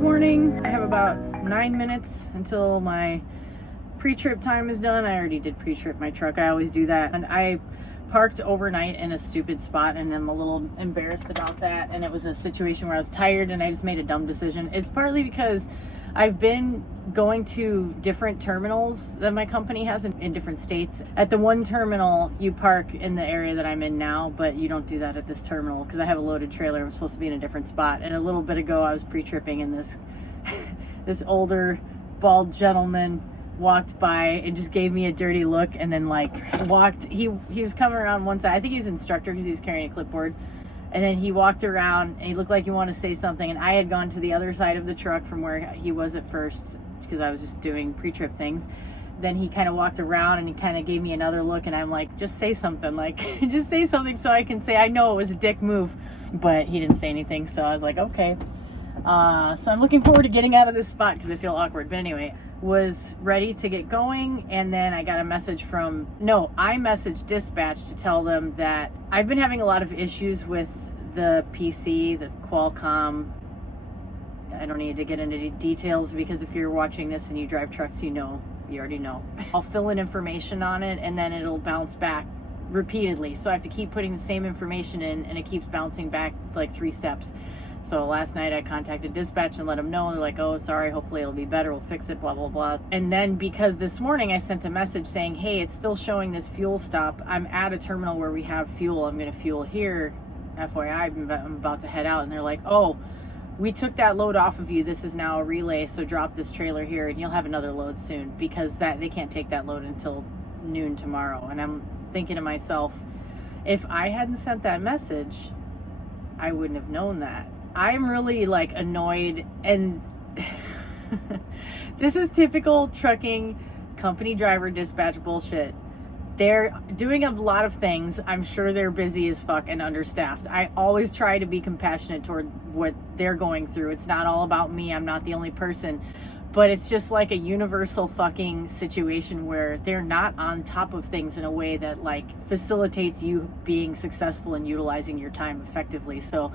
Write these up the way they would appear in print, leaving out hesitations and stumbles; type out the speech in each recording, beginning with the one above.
morning. I have about 9 minutes until my pre-trip time is done. I already did pre-trip my truck. I always do that. And I parked overnight in a stupid spot and I'm a little embarrassed about that. And it was a situation where I was tired and I just made a dumb decision. It's partly because I've been going to different terminals that my company has in different states. At the one terminal, you park in the area that I'm in now, but you don't do that at this terminal because I have a loaded trailer. I'm supposed to be in a different spot. And a little bit ago, I was pre-tripping and this older, bald gentleman walked by and just gave me a dirty look and then he was coming around one side. I think he was an instructor because he was carrying a clipboard. And then he walked around and he looked like he wanted to say something. And I had gone to the other side of the truck from where he was at first because I was just doing pre-trip things. Then he kind of walked around and he kind of gave me another look. And I'm like, just say something. Just say something so I can say, I know it was a dick move. But he didn't say anything. So I was like, okay. So I'm looking forward to getting out of this spot because I feel awkward. But anyway, was ready to get going. And then I got a message I messaged dispatch to tell them that I've been having a lot of issues with the PC, the Qualcomm. I don't need to get into details because if you're watching this and you drive trucks, you already know. I'll fill in information on it and then it'll bounce back repeatedly. So I have to keep putting the same information in and it keeps bouncing back like 3 steps. So last night I contacted dispatch and let them know. They're like, oh, sorry, hopefully it'll be better. We'll fix it, blah, blah, blah. And then because this morning I sent a message saying, hey, it's still showing this fuel stop. I'm at a terminal where we have fuel. I'm going to fuel here. FYI, I'm about to head out. And they're like, oh, we took that load off of you. This is now a relay. So drop this trailer here and you'll have another load soon because they can't take that load until noon tomorrow. And I'm thinking to myself, if I hadn't sent that message, I wouldn't have known that. I'm really annoyed and this is typical trucking company driver dispatch bullshit. They're doing a lot of things. I'm sure they're busy as fuck and understaffed. I always try to be compassionate toward what they're going through. It's not all about me. I'm not the only person. But it's just like a universal fucking situation where they're not on top of things in a way that facilitates you being successful and utilizing your time effectively. So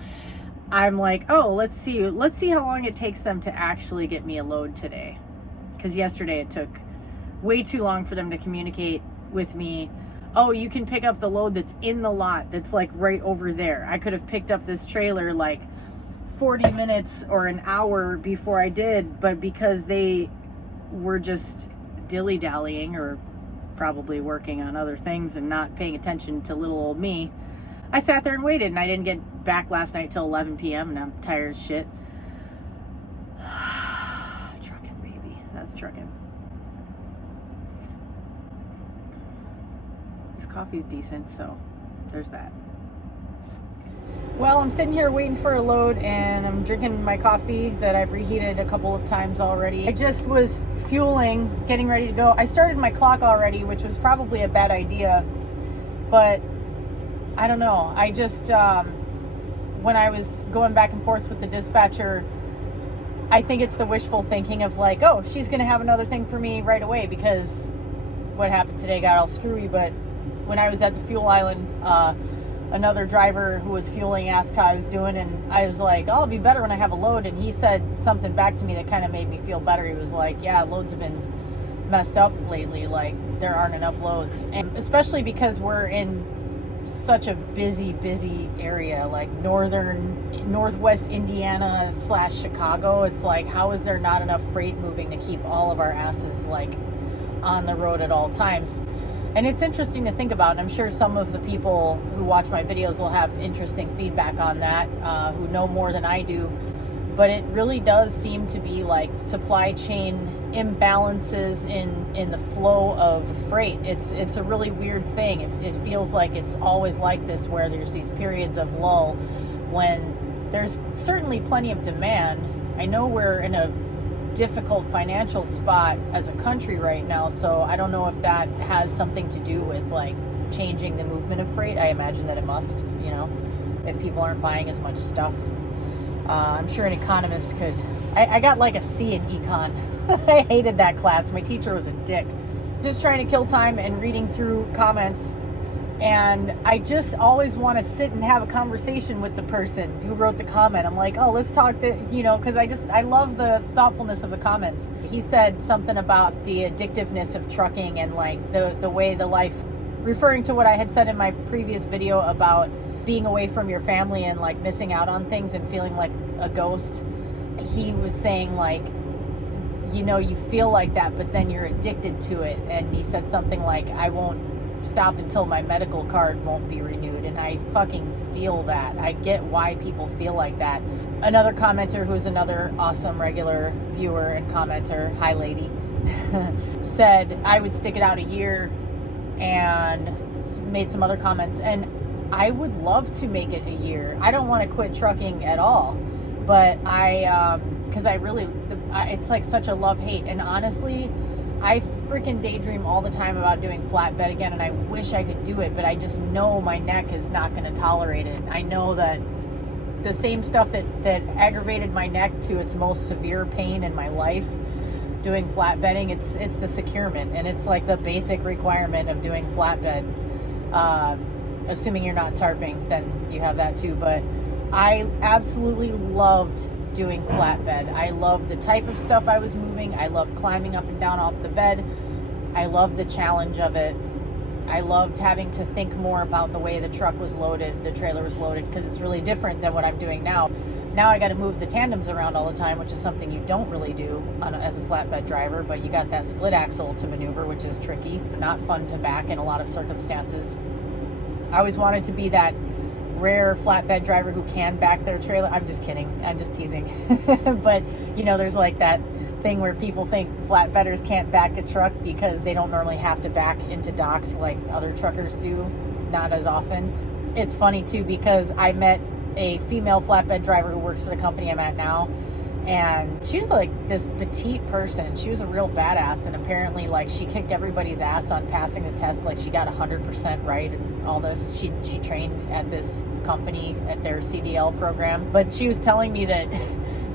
I'm like, oh, let's see how long it takes them to actually get me a load today. Because yesterday it took way too long for them to communicate with me. Oh, you can pick up the load that's in the lot that's right over there. I could have picked up this trailer 40 minutes or an hour before I did, but because they were just dilly-dallying or probably working on other things and not paying attention to little old me, I sat there and waited, and I didn't get back last night till 11 p.m. and I'm tired as shit. Trucking, baby. That's trucking. This coffee's decent, so there's that. Well, I'm sitting here waiting for a load and I'm drinking my coffee that I've reheated a couple of times already. I just was fueling, getting ready to go. I started my clock already, which was probably a bad idea, but I don't know. I just, when I was going back and forth with the dispatcher, I think it's the wishful thinking of oh, she's going to have another thing for me right away because what happened today got all screwy. But when I was at the fuel island, another driver who was fueling asked how I was doing, and I was like, oh, I'll be better when I have a load. And he said something back to me that kind of made me feel better. He was like, yeah, loads have been messed up lately. There aren't enough loads. And especially because we're in such a busy area, northwest Indiana / Chicago. It's how is there not enough freight moving to keep all of our asses on the road at all times? And it's interesting to think about, and I'm sure some of the people who watch my videos will have interesting feedback on that, who know more than I do. But it really does seem to be supply chain imbalances in the flow of freight. It's a really weird thing. It feels like it's always like this, where there's these periods of lull when there's certainly plenty of demand. I know we're in a difficult financial spot as a country right now, so I don't know if that has something to do with changing the movement of freight. I imagine that it must, if people aren't buying as much stuff. I'm sure an economist could. I got a C in econ. I hated that class. My teacher was a dick. Just trying to kill time and reading through comments And I just always want to sit and have a conversation with the person who wrote the comment. I'm like, oh, let's talk, because I love the thoughtfulness of the comments. He said something about the addictiveness of trucking and like the way the life, referring to what I had said in my previous video about being away from your family and like missing out on things and feeling like a ghost. He was saying like, you feel like that, but then you're addicted to it. And he said something like, I won't stop until my medical card won't be renewed. And I fucking feel that. I get why people feel like that. Another commenter, who's another awesome regular viewer and commenter, hi lady, said I would stick it out a year, and made some other comments. And I would love to make it a year. I don't want to quit trucking at all, but because it's like such a love-hate. And honestly, I freaking daydream all the time about doing flatbed again, and I wish I could do it, but I just know my neck is not going to tolerate it. I know that the same stuff that aggravated my neck to its most severe pain in my life doing flatbedding, it's the securement, and it's like the basic requirement of doing flatbed. Assuming you're not tarping, then you have that too. But I absolutely loved doing flatbed. I loved the type of stuff I was moving. I loved climbing up and down off the bed. I loved the challenge of it. I loved having to think more about the way the truck was loaded, the trailer was loaded, because it's really different than what I'm doing now. Now I got to move the tandems around all the time, which is something you don't really do as a flatbed driver, but you got that split axle to maneuver, which is tricky, not fun to back in a lot of circumstances. I always wanted to be that rare flatbed driver who can back their trailer. I'm just kidding. I'm just teasing. But, there's like that thing where people think flatbedders can't back a truck because they don't normally have to back into docks like other truckers do, not as often. It's funny too, because I met a female flatbed driver who works for the company I'm at now, and she was like this petite person. She was a real badass, and apparently like she kicked everybody's ass on passing the test. Like she got 100% right and all this. She trained at this company at their CDL program, but she was telling me that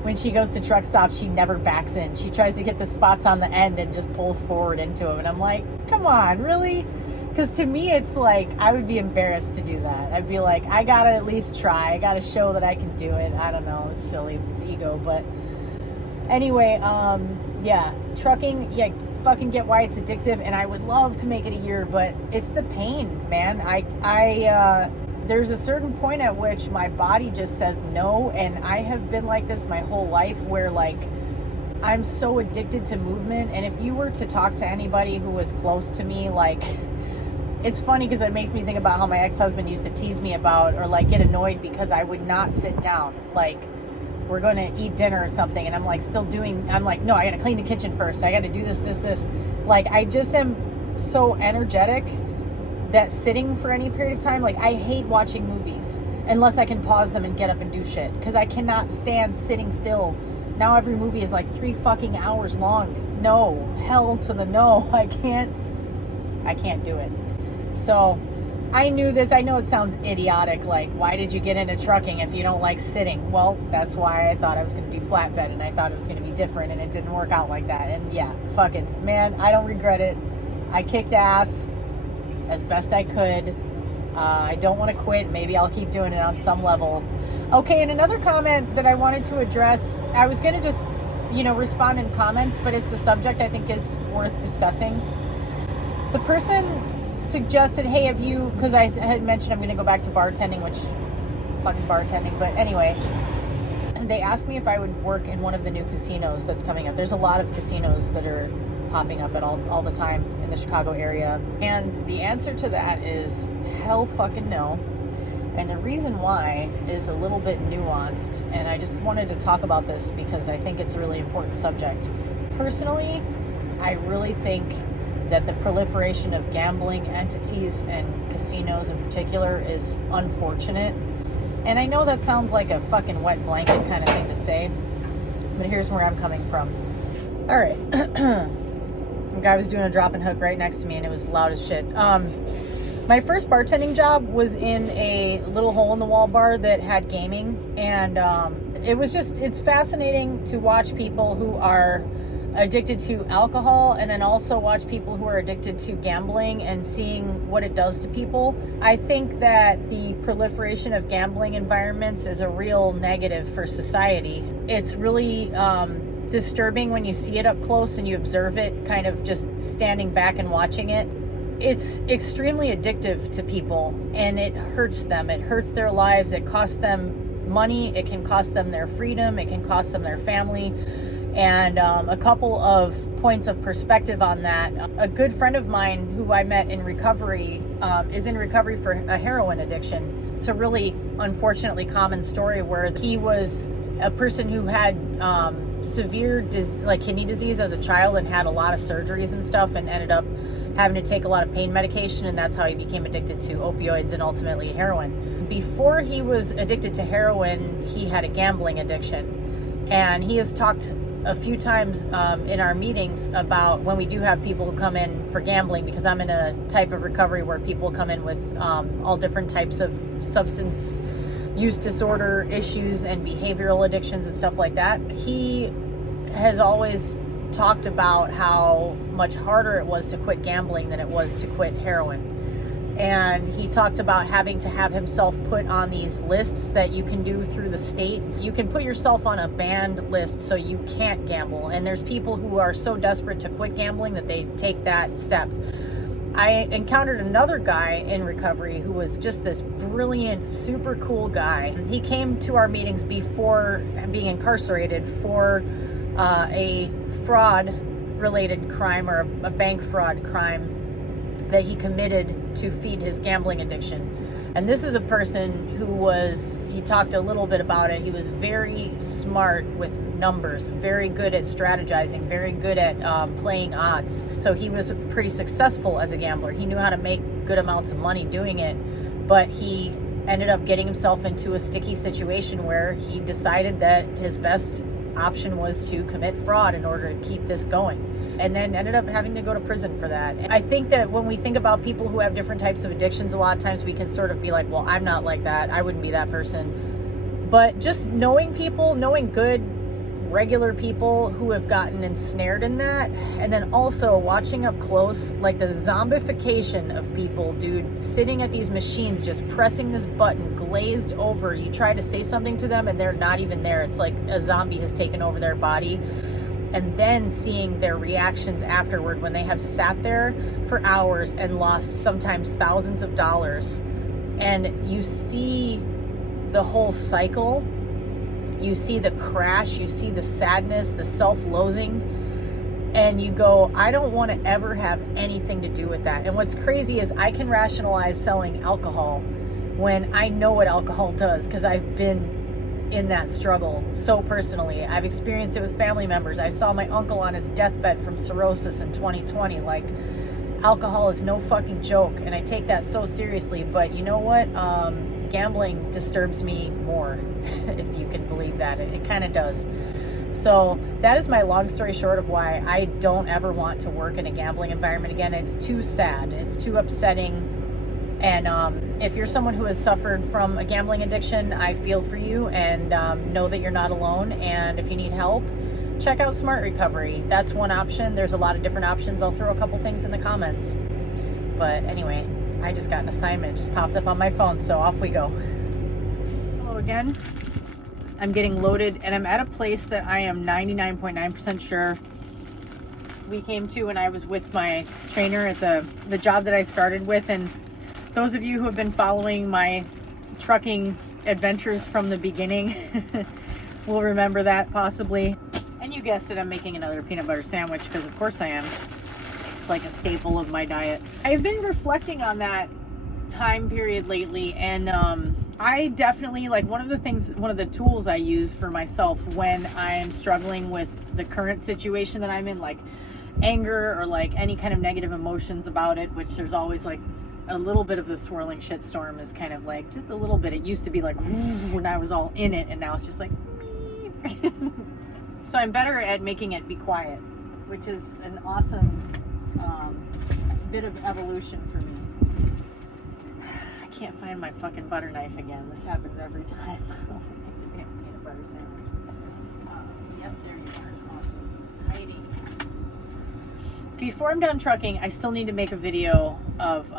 when she goes to truck stops, she never backs in. She tries to get the spots on the end and just pulls forward into them. And I'm like, come on, really? Because to me, it's like, I would be embarrassed to do that. I'd be like, I gotta at least try. I gotta show that I can do it. I don't know. It's silly. It's ego. But anyway, yeah, trucking, yeah, fucking get why it's addictive. And I would love to make it a year, but it's the pain, man. There's a certain point at which my body just says no. And I have been like this my whole life, where like, I'm so addicted to movement. And if you were to talk to anybody who was close to me, like, it's funny because it makes me think about how my ex-husband used to tease me about, or like get annoyed because I would not sit down. Like, we're going to eat dinner or something, and I'm like I'm like, no, I got to clean the kitchen first. I got to do this. Like, I just am so energetic that sitting for any period of time, like, I hate watching movies unless I can pause them and get up and do shit, because I cannot stand sitting still. Now every movie is like 3 fucking hours long. No, hell to the no. I can't do it. So I knew this. I know it sounds idiotic. Like, why did you get into trucking if you don't like sitting? Well, that's why I thought I was going to do flatbed, and I thought it was going to be different, and it didn't work out like that. And yeah, fucking, man, I don't regret it. I kicked ass as best I could. I don't want to quit. Maybe I'll keep doing it on some level. Okay, and another comment that I wanted to address, I was going to just, respond in comments, but it's a subject I think is worth discussing. The person suggested, hey, have you, because I had mentioned I'm going to go back to bartending, which, fucking bartending, but anyway, they asked me if I would work in one of the new casinos that's coming up. There's a lot of casinos that are popping up at all the time in the Chicago area, and the answer to that is hell fucking no. And the reason why is a little bit nuanced, and I just wanted to talk about this because I think it's a really important subject. Personally, I really think that the proliferation of gambling entities and casinos in particular is unfortunate. And I know that sounds like a fucking wet blanket kind of thing to say, but here's where I'm coming from. All right. Some guy was doing a drop and hook right next to me, and it was loud as shit. My first bartending job was in a little hole-in-the-wall bar that had gaming, and it's fascinating to watch people who are addicted to alcohol, and then also watch people who are addicted to gambling and seeing what it does to people. I think that the proliferation of gambling environments is a real negative for society. It's really disturbing when you see it up close and you observe it, kind of just standing back and watching it. It's extremely addictive to people, and it hurts them. It hurts their lives. It costs them money. It can cost them their freedom. It can cost them their family. And a couple of points of perspective on that. A good friend of mine who I met in recovery is in recovery for a heroin addiction. It's a really unfortunately common story where he was a person who had severe kidney disease as a child and had a lot of surgeries and stuff, and ended up having to take a lot of pain medication, and that's how he became addicted to opioids and ultimately heroin. Before he was addicted to heroin, he had a gambling addiction, and he has talked a few times in our meetings about when we do have people who come in for gambling, because I'm in a type of recovery where people come in with all different types of substance use disorder issues and behavioral addictions and stuff like that. He has always talked about how much harder it was to quit gambling than it was to quit heroin. And he talked about having to have himself put on these lists that you can do through the state. You can put yourself on a banned list so you can't gamble. And there's people who are so desperate to quit gambling that they take that step. I encountered another guy in recovery who was just this brilliant, super cool guy. He came to our meetings before being incarcerated for a fraud-related crime, or a bank fraud crime that he committed to feed his gambling addiction. And this is a person who he talked a little bit about it, he was very smart with numbers, very good at strategizing, very good at playing odds. So he was pretty successful as a gambler. He knew how to make good amounts of money doing it, but he ended up getting himself into a sticky situation where he decided that his best option was to commit fraud in order to keep this going, and then ended up having to go to prison for that. And I think that when we think about people who have different types of addictions, a lot of times we can sort of be like, well, I'm not like that, I wouldn't be that person. But just knowing people, knowing good regular people who have gotten ensnared in that, and then also watching up close, like the zombification of people, dude, sitting at these machines just pressing this button, glazed over. You try to say something to them and they're not even there. It's like a zombie has taken over their body. And then seeing their reactions afterward when they have sat there for hours and lost sometimes thousands of dollars, and you see the whole cycle. You see the crash, you see the sadness, the self-loathing, and you go, I don't want to ever have anything to do with that. And what's crazy is I can rationalize selling alcohol when I know what alcohol does, because I've been in that struggle so personally. I've experienced it with family members. I saw my uncle on his deathbed from cirrhosis in 2020. Like, alcohol is no fucking joke, and I take that so seriously. But you know what? Gambling disturbs me more, if you can believe that. It kind of does. So that is my long story short of why I don't ever want to work in a gambling environment again. It's too sad. It's too upsetting. And if you're someone who has suffered from a gambling addiction, I feel for you, and know that you're not alone. And if you need help, check out Smart Recovery. That's one option. There's a lot of different options. I'll throw a couple things in the comments. But anyway, I just got an assignment. It just popped up on my phone, so off we go. Hello again. I'm getting loaded, and I'm at a place that I am 99.9% sure we came to when I was with my trainer at the job that I started with. And those of you who have been following my trucking adventures from the beginning will remember that possibly. And you guessed it, I'm making another peanut butter sandwich, because of course I am. It's like a staple of my diet. I've been reflecting on that time period lately, and I definitely, like, one of the tools I use for myself when I'm struggling with the current situation that I'm in, like anger or like any kind of negative emotions about it, which there's always like a little bit of the swirling shitstorm, is kind of like just a little bit. It used to be like when I was all in it, and now it's just like so I'm better at making it be quiet, which is an awesome bit of evolution for me. I can't find my fucking butter knife again. This happens every time. Peanut butter sandwich. Yep, there you are. Awesome. Hiding. before I'm done trucking, I still need to make a video of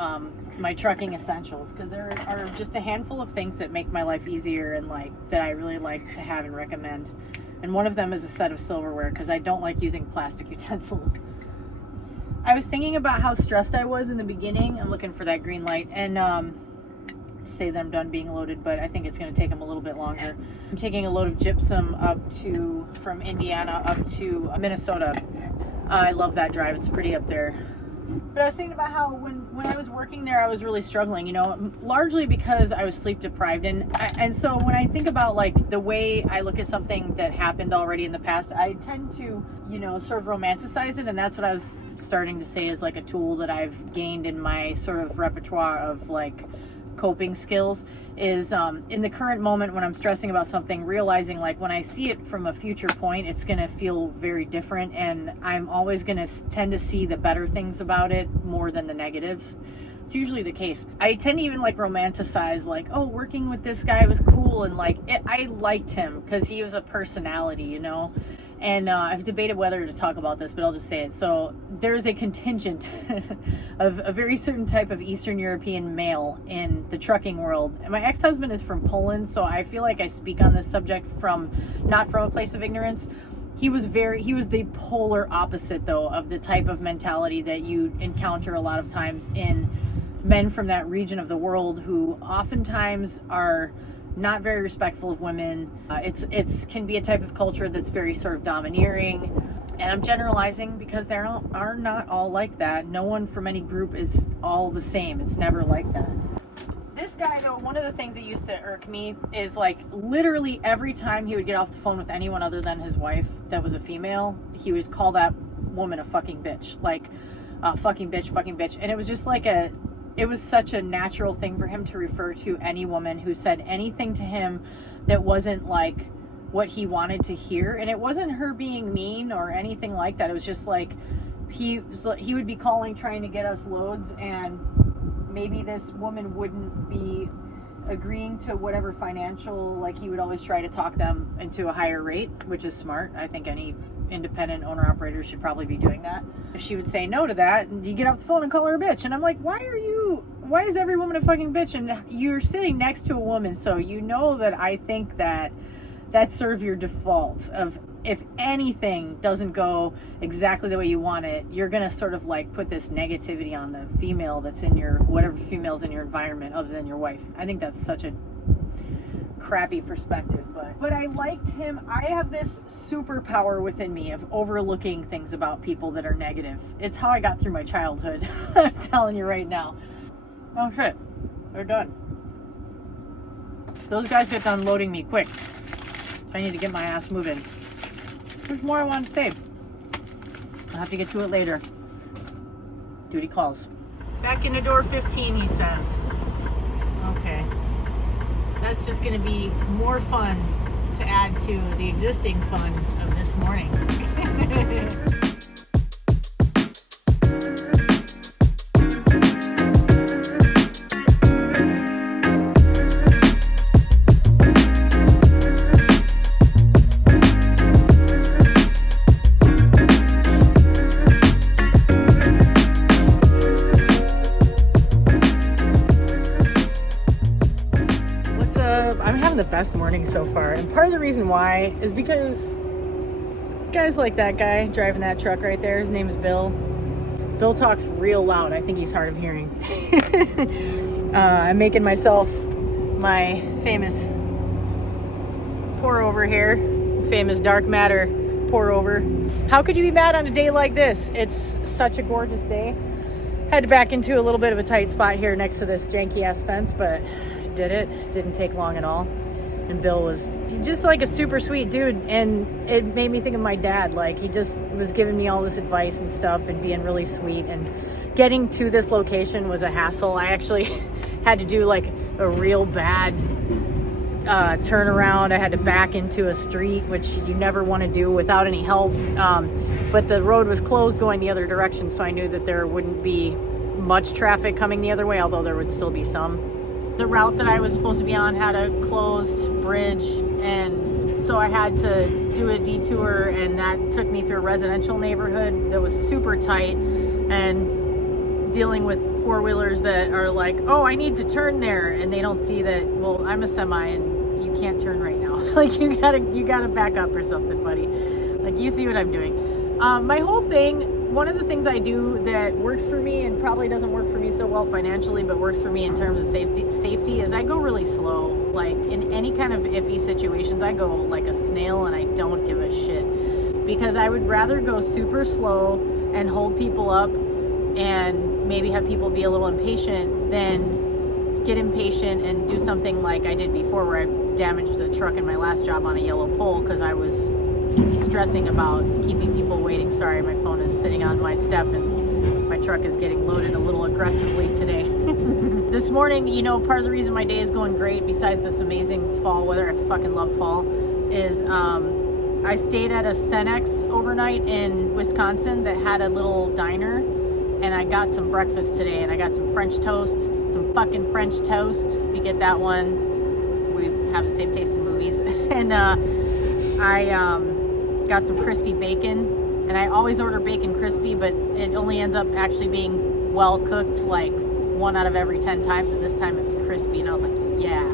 my trucking essentials, because there are just a handful of things that make my life easier and like that I really like to have and recommend. And one of them is a set of silverware, because I don't like using plastic utensils. I was thinking about how stressed I was in the beginning. I'm looking for that green light, and say that I'm done being loaded, but I think it's going to take them a little bit longer. I'm taking a load of gypsum from Indiana up to Minnesota. I love that drive. It's pretty up there. But I was thinking about how when I was working there, I was really struggling, you know, largely because I was sleep deprived. And so when I think about like the way I look at something that happened already in the past, I tend to, you know, sort of romanticize it. And that's what I was starting to say is like a tool that I've gained in my sort of repertoire of like coping skills is in the current moment when I'm stressing about something, realizing like when I see it from a future point, it's going to feel very different, and I'm always going to tend to see the better things about it more than the negatives. It's usually the case. I tend to even like romanticize like, oh, working with this guy was cool, and like I liked him because he was a personality, you know. And I've debated whether to talk about this, but I'll just say it. So there's a contingent of a very certain type of Eastern European male in the trucking world. And my ex-husband is from Poland, so I feel like I speak on this subject not from a place of ignorance. He was the polar opposite, though, of the type of mentality that you encounter a lot of times in men from that region of the world, who oftentimes are not very respectful of women. It's can be a type of culture that's very sort of domineering, and I'm generalizing because they are not all like that. No one from any group is all the same. It's never like that. This guy, though, one of the things that used to irk me is like literally every time he would get off the phone with anyone other than his wife that was a female, he would call that woman a fucking bitch, like fucking bitch, and it was just like it was such a natural thing for him to refer to any woman who said anything to him that wasn't like what he wanted to hear. And it wasn't her being mean or anything like that. It was just like he would be calling trying to get us loads, and maybe this woman wouldn't be agreeing to whatever financial, like he would always try to talk them into a higher rate, which is smart. I think any independent owner operator should probably be doing that. If she would say no to that, and you get off the phone and call her a bitch, and I'm like, why is every woman a fucking bitch? And you're sitting next to a woman, so you know that I think that's sort of your default of, if anything doesn't go exactly the way you want it, you're gonna sort of like put this negativity on the female that's in your, whatever female's in your environment other than your wife. I think that's such a crappy perspective, but I liked him. I have this superpower within me of overlooking things about people that are negative. It's how I got through my childhood. I'm telling you right now. Oh shit, they're done. Those guys got done loading me quick. I need to get my ass moving. There's more I want to say. I'll have to get to it later. Duty calls. Back into door 15, he says. Okay. That's just going to be more fun to add to the existing fun of this morning. Best morning so far, and part of the reason why is because guys like that guy driving that truck right there, his name is Bill. Bill talks real loud. I think he's hard of hearing. I'm making myself my famous pour over here, famous dark matter pour over. How could you be mad on a day like this? It's such a gorgeous day. Had to back into a little bit of a tight spot here next to this janky ass fence, but did it. Didn't take long at all. And Bill was just like a super sweet dude, and it made me think of my dad. Like, he just was giving me all this advice and stuff and being really sweet, and getting to this location was a hassle. I actually had to do like a real bad turnaround. I had to back into a street, which you never want to do without any help, but the road was closed going the other direction, so I knew that there wouldn't be much traffic coming the other way, although there would still be some. The route that I was supposed to be on had a closed bridge, and so I had to do a detour, and that took me through a residential neighborhood that was super tight. and dealing with four-wheelers that are like, oh, I need to turn there, and they don't see that, well, I'm a semi and you can't turn right now. Like, you gotta back up or something, buddy. Like, you see what I'm doing. My whole thing, one of the things I do that works for me and probably doesn't work for me so well financially, but works for me in terms of safety is I go really slow. Like, in any kind of iffy situations, I go like a snail and I don't give a shit, because I would rather go super slow and hold people up and maybe have people be a little impatient than get impatient and do something like I did before, where I damaged the truck in my last job on a yellow pole because I was stressing about keeping people waiting. Sorry, my phone is sitting on my step and my truck is getting loaded a little aggressively today. This morning, you know, part of the reason my day is going great, besides this amazing fall weather, I fucking love fall, is I stayed at a Cenex overnight in Wisconsin that had a little diner, and I got some breakfast today, and I got some French toast, some fucking French toast. If you get that one, we have the same taste in movies. And I got some crispy bacon, and I always order bacon crispy, but it only ends up actually being well cooked like 1 out of every 10 times, and this time it was crispy, and I was like, yeah.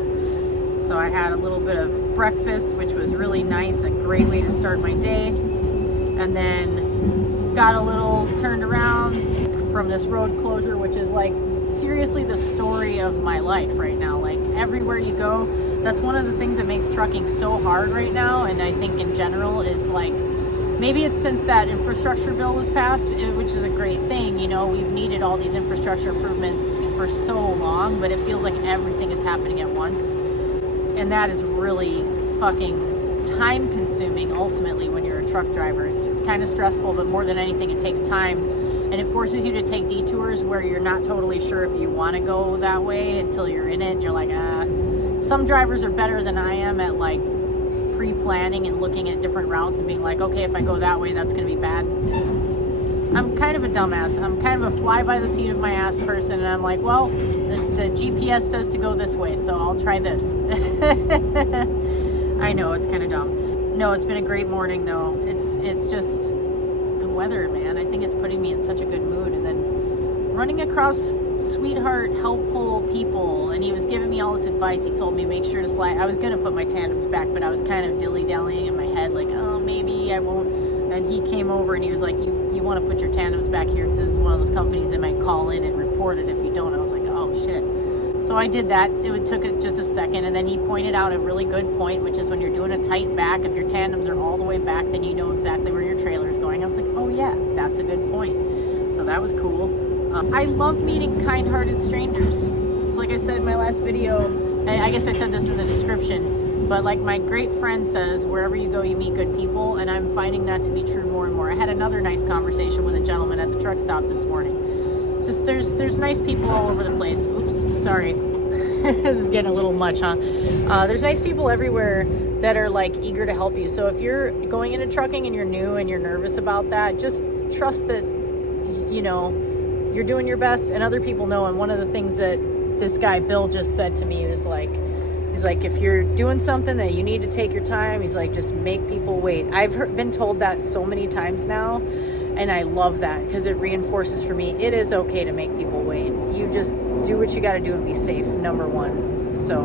So I had a little bit of breakfast, which was really nice, a great way to start my day, and then got a little turned around from this road closure, which is like seriously the story of my life right now. Like, everywhere you go, that's one of the things that makes trucking so hard right now, and I think in general is like, maybe it's since that infrastructure bill was passed, which is a great thing. You know, we've needed all these infrastructure improvements for so long, but it feels like everything is happening at once, and that is really fucking time consuming ultimately when you're a truck driver. It's kind of stressful, but more than anything, it takes time, and it forces you to take detours where you're not totally sure if you want to go that way until you're in it, and you're like, Some drivers are better than I am at like pre-planning and looking at different routes and being like, okay, if I go that way, that's going to be bad. I'm kind of a dumbass. I'm kind of a fly by the seat of my ass person, and I'm like, well, the GPS says to go this way, so I'll try this. I know, it's kind of dumb. No, it's been a great morning though. It's just the weather, man. I think it's putting me in such a good mood, and then running across sweetheart, helpful people, and he was giving me all this advice. He told me make sure to slide. I was gonna put my tandems back, but I was kind of dilly-dallying in my head, like, oh, maybe I won't. And he came over and he was like, you want to put your tandems back here, because this is one of those companies that might call in and report it if you don't. I was like, oh shit. So I did that. It took just a second, and then he pointed out a really good point, which is when you're doing a tight back, if your tandems are all the way back, then you know exactly where your trailer is going. I was like, oh yeah, that's a good point. So that was cool. I love meeting kind-hearted strangers. It's like I said in my last video, I guess I said this in the description, but like my great friend says, wherever you go, you meet good people, and I'm finding that to be true more and more. I had another nice conversation with a gentleman at the truck stop this morning. Just there's nice people all over the place. Oops, sorry. This is getting a little much, huh? There's nice people everywhere that are like eager to help you. So if you're going into trucking and you're new and you're nervous about that, just trust that, you know, you're doing your best, and other people know. And one of the things that this guy Bill just said to me was like, he's like, if you're doing something that you need to take your time, he's like, just make people wait. I've been told that so many times now, and I love that, because it reinforces for me it is okay to make people wait. You just do what you got to do and be safe, number one. So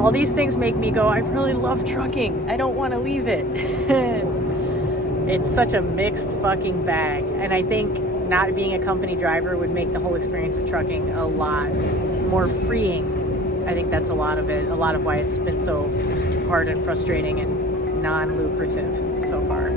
all these things make me go, I really love trucking. I don't want to leave it. It's such a mixed fucking bag, and I think not being a company driver would make the whole experience of trucking a lot more freeing. I think that's a lot of it, a lot of why it's been so hard and frustrating and non-lucrative so far.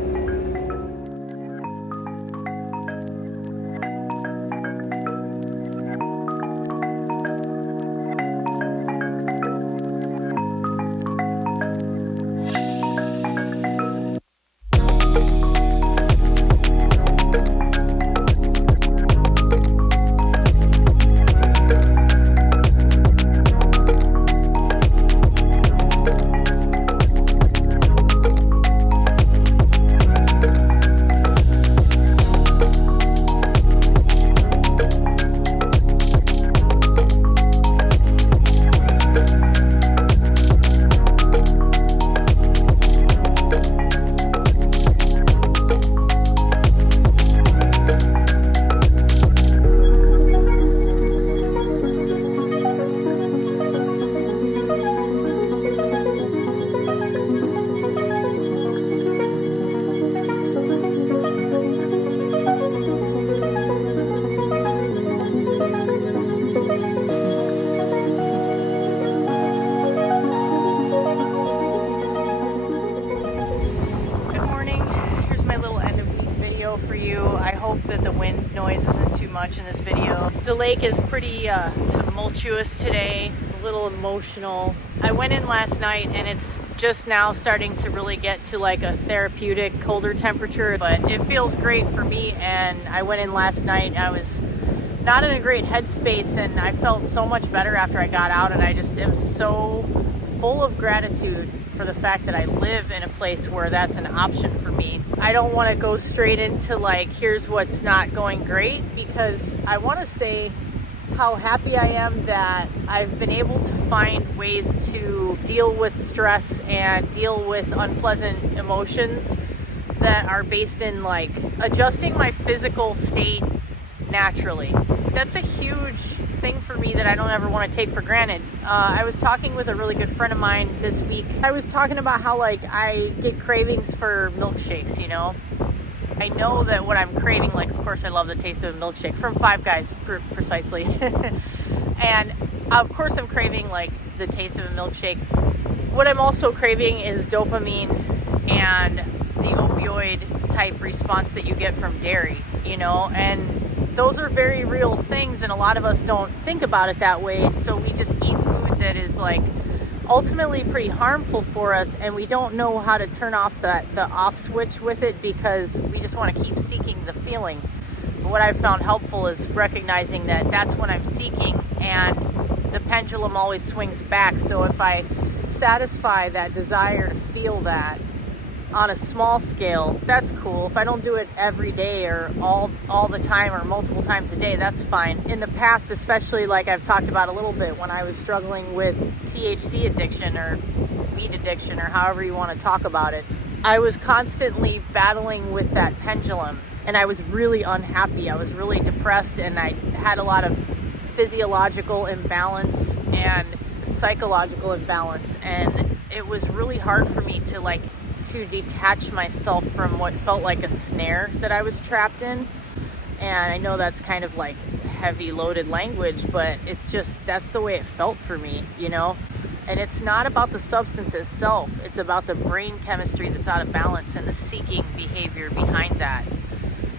hope that the wind noise isn't too much in this video. The lake is pretty tumultuous today, a little emotional. I went in last night and it's just now starting to really get to like a therapeutic colder temperature, but it feels great for me. And I went in last night, I was not in a great headspace and I felt so much better after I got out, and I just am so full of gratitude for the fact that I live in a place where that's an option for me. I don't want to go straight into like, here's what's not going great, because I want to say how happy I am that I've been able to find ways to deal with stress and deal with unpleasant emotions that are based in like adjusting my physical state naturally. That's a huge thing for me that I don't ever want to take for granted. I was talking with a really good friend of mine this week. I was talking about how like I get cravings for milkshakes, you know? I know that what I'm craving, like of course I love the taste of a milkshake from Five Guys precisely. And of course I'm craving like the taste of a milkshake. What I'm also craving is dopamine and the opioid type response that you get from dairy, you know? And those are very real things, and a lot of us don't think about it that way, so we just eat food that is like ultimately pretty harmful for us, and we don't know how to turn off the off switch with it because we just want to keep seeking the feeling. But what I've found helpful is recognizing that that's what I'm seeking, and the pendulum always swings back. So if I satisfy that desire to feel that on a small scale, that's cool. If I don't do it every day or all the time or multiple times a day, that's fine. In the past, especially like I've talked about a little bit, when I was struggling with THC addiction or weed addiction or however you want to talk about it, I was constantly battling with that pendulum and I was really unhappy. I was really depressed and I had a lot of physiological imbalance and psychological imbalance, and it was really hard for me to detach myself from what felt like a snare that I was trapped in. And I know that's kind of like heavy loaded language, but it's just, that's the way it felt for me, you know? And it's not about the substance itself, it's about the brain chemistry that's out of balance and the seeking behavior behind that.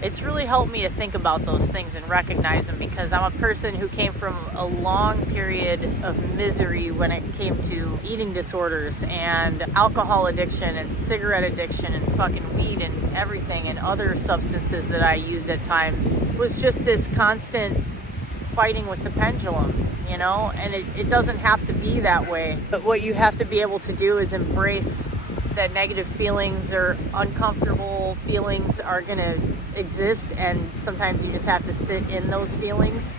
It's really helped me to think about those things and recognize them, because I'm a person who came from a long period of misery when it came to eating disorders and alcohol addiction and cigarette addiction and fucking weed and everything and other substances that I used at times. It was just this constant fighting with the pendulum, you know? And it doesn't have to be that way. But what you have to be able to do is embrace that negative feelings or uncomfortable feelings are going to exist, and sometimes you just have to sit in those feelings.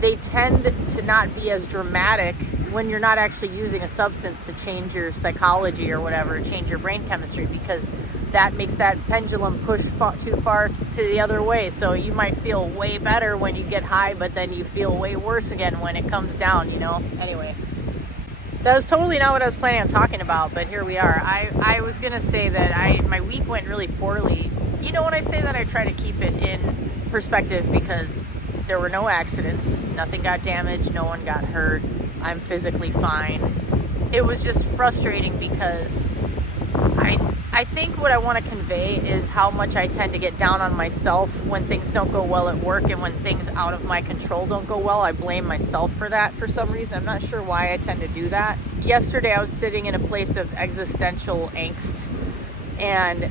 They tend to not be as dramatic when you're not actually using a substance to change your psychology or whatever, change your brain chemistry, because that makes that pendulum push too far to the other way. So you might feel way better when you get high, but then you feel way worse again when it comes down, you know? Anyway. That was totally not what I was planning on talking about, but here we are. I was going to say that my week went really poorly. You know, when I say that, I try to keep it in perspective because there were no accidents. Nothing got damaged. No one got hurt. I'm physically fine. It was just frustrating because I think what I want to convey is how much I tend to get down on myself when things don't go well at work, and when things out of my control don't go well, I blame myself for that for some reason. I'm not sure why I tend to do that. Yesterday I was sitting in a place of existential angst, and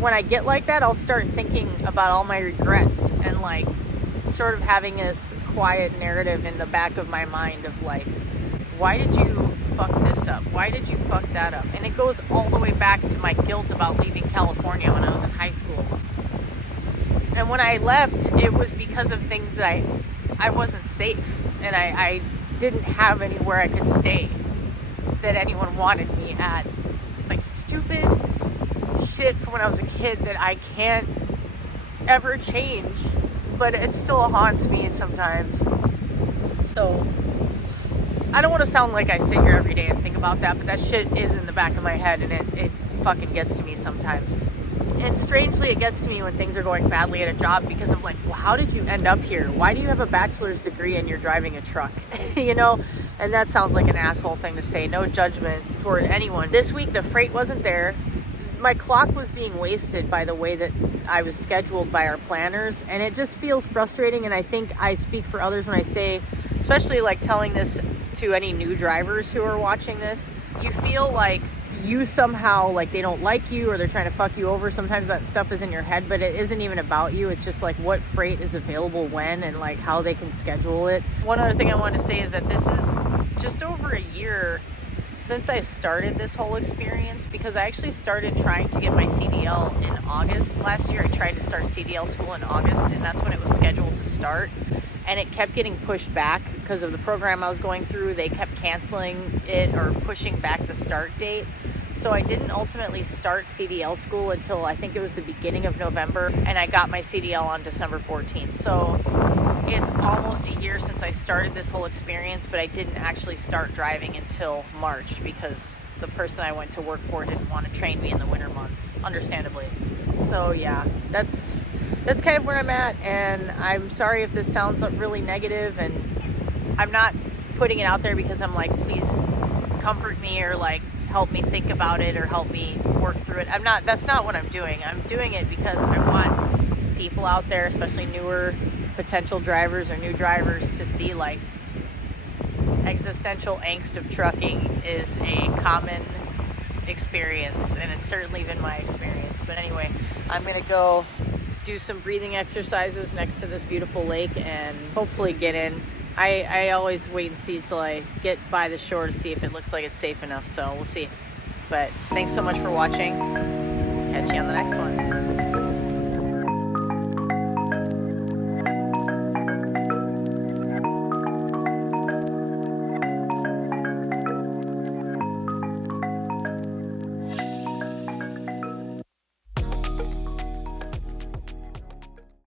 when I get like that, I'll start thinking about all my regrets and like sort of having this quiet narrative in the back of my mind of like, why did you fuck this up? Why did you fuck that up? And it goes all the way back to my guilt about leaving California when I was in high school. And when I left, it was because of things that I wasn't safe, and I didn't have anywhere I could stay that anyone wanted me at. Like stupid shit from when I was a kid that I can't ever change, but it still haunts me sometimes. So I don't want to sound like I sit here every day and think about that, but that shit is in the back of my head, and it fucking gets to me sometimes. And strangely, it gets to me when things are going badly at a job, because I'm like, well, how did you end up here? Why do you have a bachelor's degree and you're driving a truck? You know? And that sounds like an asshole thing to say. No judgment toward anyone. This week, the freight wasn't there. my clock was being wasted by the way that I was scheduled by our planners, and it just feels frustrating. And I think I speak for others when I say, especially like telling this to any new drivers who are watching this, you feel like you somehow, like they don't like you or they're trying to fuck you over. Sometimes that stuff is in your head, but it isn't even about you. It's just like what freight is available when and like how they can schedule it. One other thing I want to say is that this is just over a year since I started this whole experience, because I actually started trying to get my CDL in August last year. I tried to start CDL school in August, and that's when it was scheduled to start. And it kept getting pushed back because of the program I was going through. They kept canceling it or pushing back the start date. So I didn't ultimately start CDL school until I think it was the beginning of November, and I got my CDL on December 14th. So it's almost a year since I started this whole experience, but I didn't actually start driving until March because the person I went to work for didn't want to train me in the winter months, understandably. So yeah, that's kind of where I'm at, and I'm sorry if this sounds really negative, and I'm not putting it out there because I'm like, please comfort me or like help me think about it or help me work through it. That's not what I'm doing. I'm doing it because I want people out there, especially newer potential drivers or new drivers, to see like existential angst of trucking is a common experience, and it's certainly been my experience. But anyway, I'm gonna go do some breathing exercises next to this beautiful lake and hopefully get in. I always wait and see till I get by the shore to see if it looks like it's safe enough, so we'll see. But thanks so much for watching. Catch you on the next one.